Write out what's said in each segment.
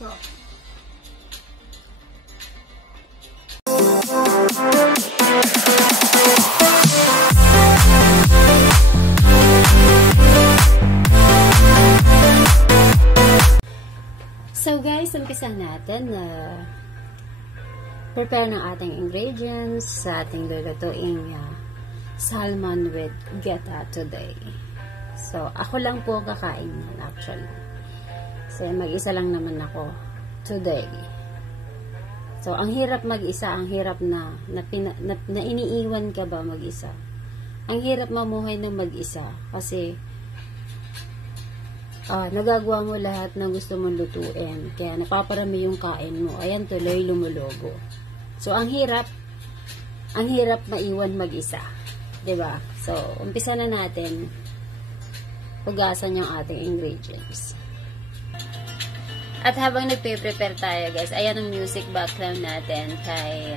So, guys, umpisa natin na prepare ng ating ingredients sa ating lulutuing salmon with geta today. So, ako lang po kakain yan actually. Kasi mag-isa lang naman ako today. So, ang hirap mag-isa, ang hirap na iniiwan ka ba mag-isa. Ang hirap mamuhay ng mag-isa kasi nagagawa mo lahat ng gusto mong lutuin. Kaya napaparami yung kain mo. Ayan, tuloy lumulobo. So, ang hirap maiwan mag-isa. 'Di ba? So, umpisa na natin hugasan yung ating ingredients. At habang nagpe-prepare tayo, guys, ayan ang music background natin kay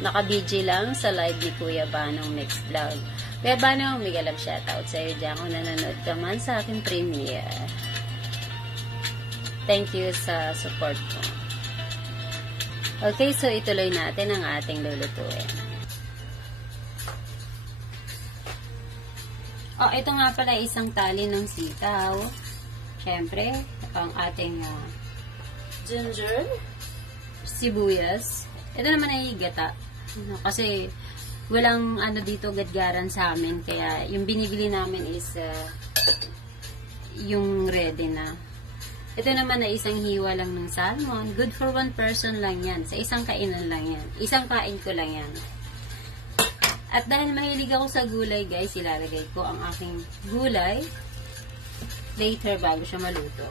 naka-DJ lang sa live ni Kuya Banong Mix Vlog. Kuya Banong, mega love shoutout sa iyo dyan kung nanonood ka man sa aking premiere. Thank you sa support mo. Okay, so ituloy natin ang ating lulutuin. Oh, ito nga pala isang tali ng sitaw. Siyempre, ang ating ginger, sibuyas. Ito naman ay gata. Kasi walang dito gadgaran sa amin, kaya yung binibili namin is yung ready na. Ito naman ay isang hiwa lang ng salmon. Good for one person lang yan. Sa isang kainan lang yan. Isang kain ko lang yan. At dahil mahilig ako sa gulay, guys, ilalagay ko ang aking gulay later bago siya maluto.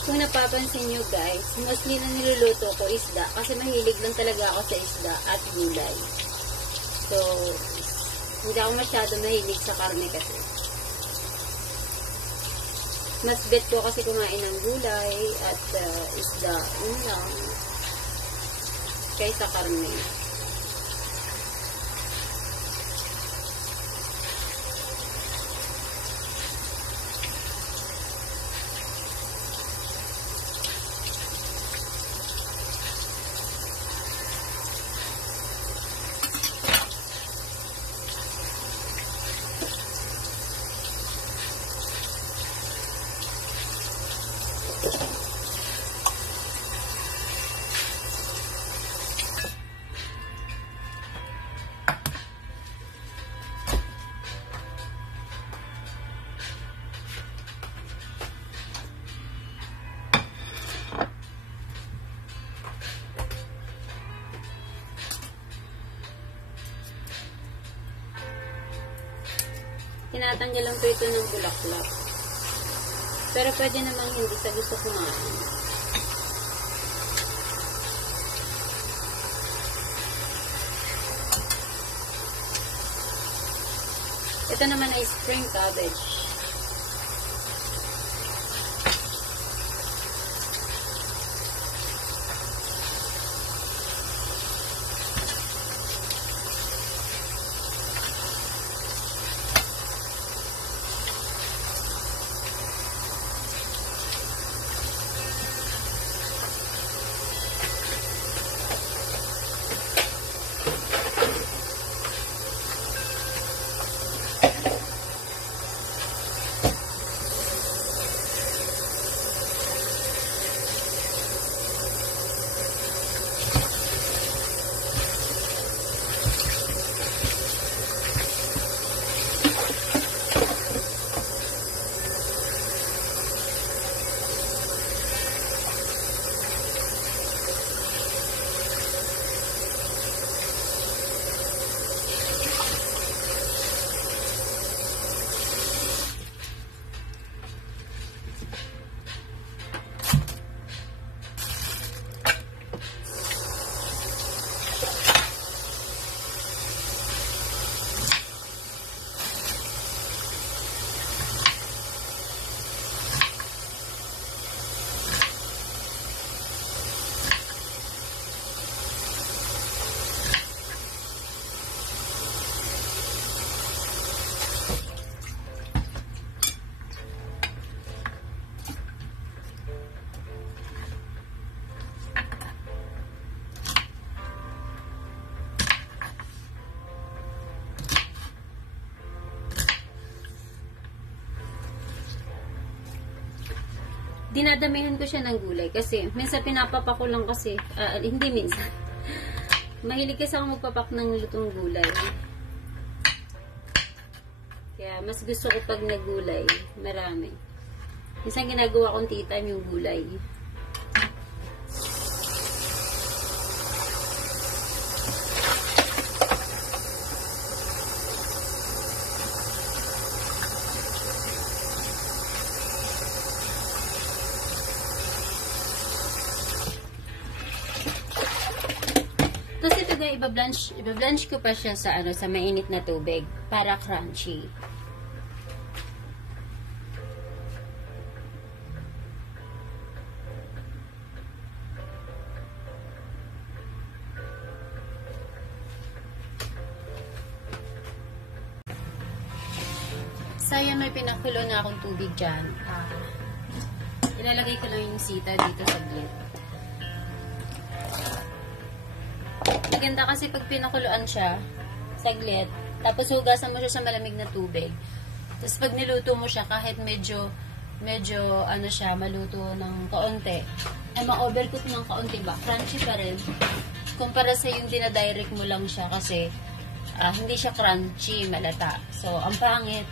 Kung napapansin nyo, guys, mostly na niluluto ko isda kasi mahilig lang talaga ako sa isda at gulay. So, hindi ako masyado mahilig sa karne kasi. Mas bet ko kasi kumain ng gulay at isda, yun lang, kaysa karne. Tinatanggal lang po ito ng bulaklak. Pero pwede namang hindi sa gusto kumain. Ito naman ay spring cabbage. dinadamihan ko siya ng gulay kasi minsan pinapapak ko lang kasi, hindi minsan. Mahilig kasi ako magpapak ng lutong gulay. Kaya mas gusto ko pag nagulay, marami. Minsan ginagawa kong tea time yung gulay. Tapos ito guys, ibablanch ko pa siya sa sa mainit na tubig para crunchy. So, yan, may pinakulo na akong tubig dyan. Ilalagay ko lang yung sita dito sa blend. Maganda kasi pag pinakuluan siya, saglit, tapos hugasan mo siya sa malamig na tubig. Tapos pag niluto mo siya, kahit medyo siya, maluto ng kaunti, ay ma-overcook ng kaunti ba? Crunchy pa rin. Kumpara sa yung dinadirect mo lang siya kasi hindi siya crunchy, malata. So, ang pangit.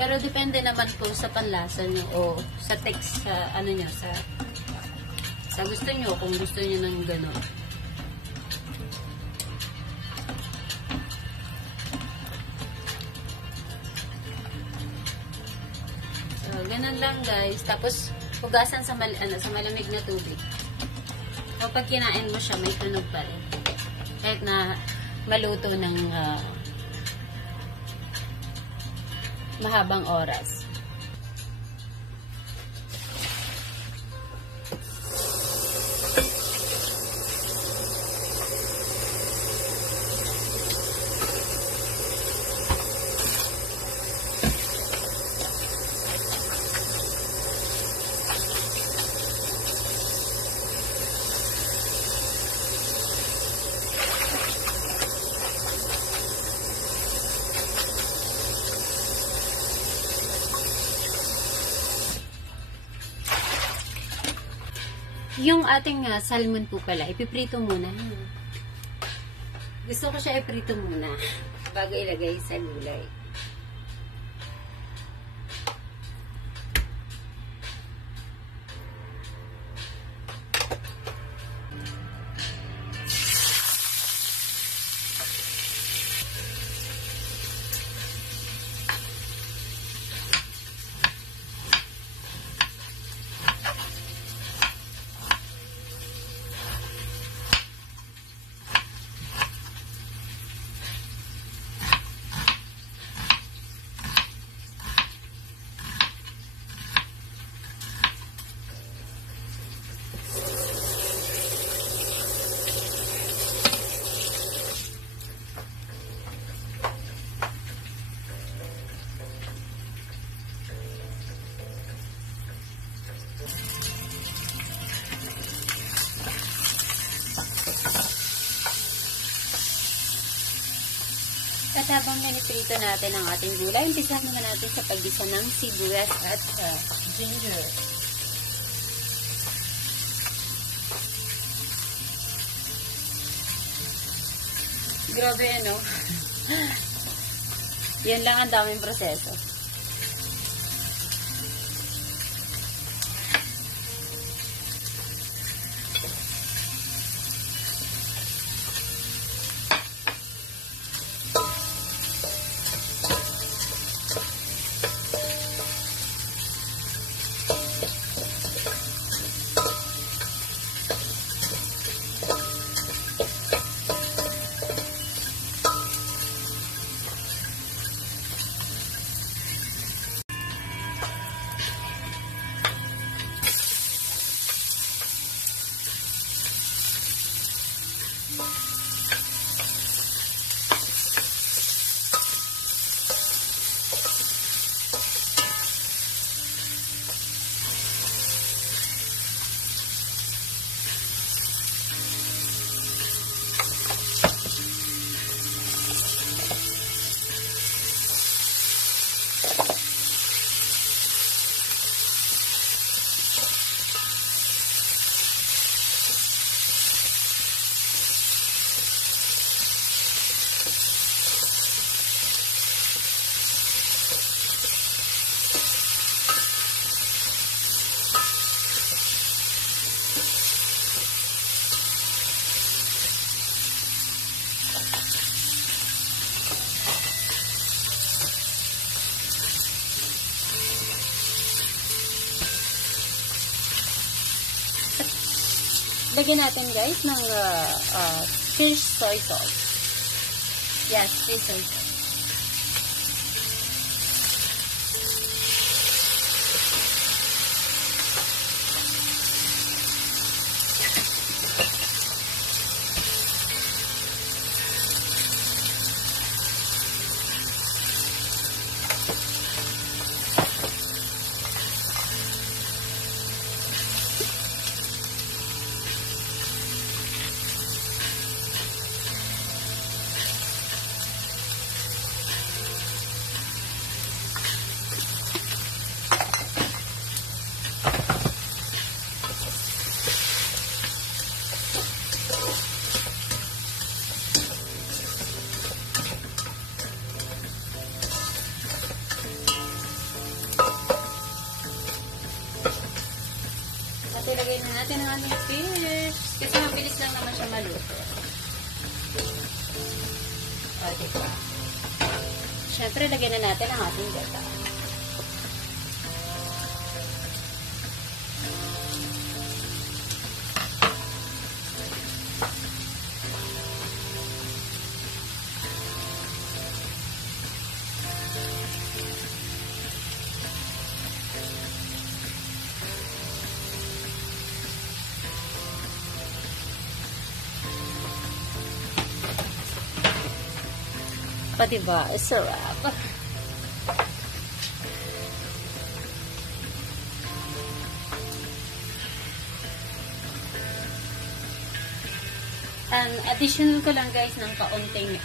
Pero depende naman po sa panlasa nyo o sa text, sa nyo, sa gusto nyo, kung gusto nyo ng gano'n. So, ganun lang guys. Tapos, hugasan sa malamig na tubig. So, pag kinain mo siya, may tunog pa rin. Kahit na maluto ng mahabang oras. Yung ating salmon po pala, ipiprito muna. Gusto ko siya iprito muna bago ilagay sa gulay. At habang naniprito natin ang ating gulay, umpisahan naman natin sa paggisa ng sibuyas at ginger. Grabe ano. Yan lang ang daming proseso. lagyan natin guys ng fish soy sauce. Yes, fish soy sauce. At ilagay na natin ang ating fish. Kasi mabilis lang naman siya maluto. O, diba? Siyempre, lagyan na natin ang ating gata. Pa, diba? Sarap. And additional ko lang guys ng kaunting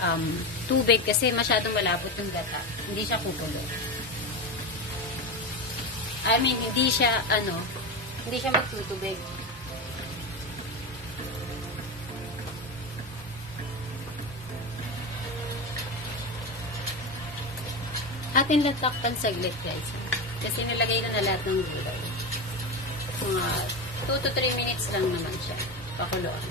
tubig kasi masyadong malapot yung gata. Hindi siya kukulo. I mean, hindi siya magtutubig. Atin lang takpan saglit guys. Kasi nilagay ko na lahat ng gulay. Mga 2 to 3 minutes lang naman siya. Pakuluan.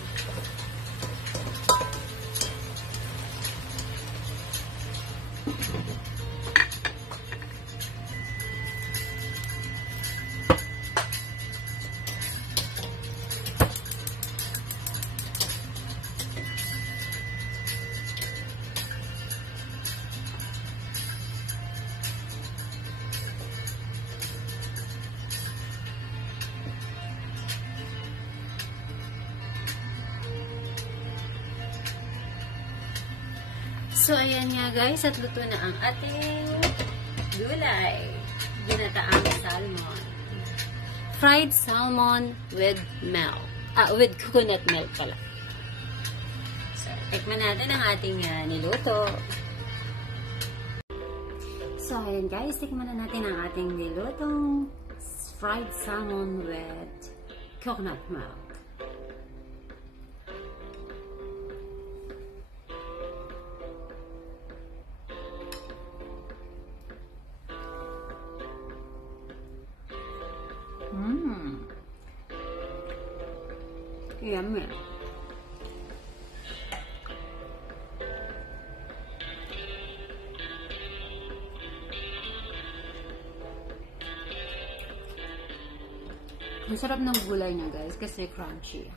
So, ayan nga guys, at luto na ang ating gulay. Ginataang salmon. Fried salmon with milk. With coconut milk pala. So, tikman natin ang ating niluto. So, ayan guys, tikman na natin ang ating nilutong fried salmon with coconut milk. Yummy. Ang sarap ng gulay niya guys kasi crunchy.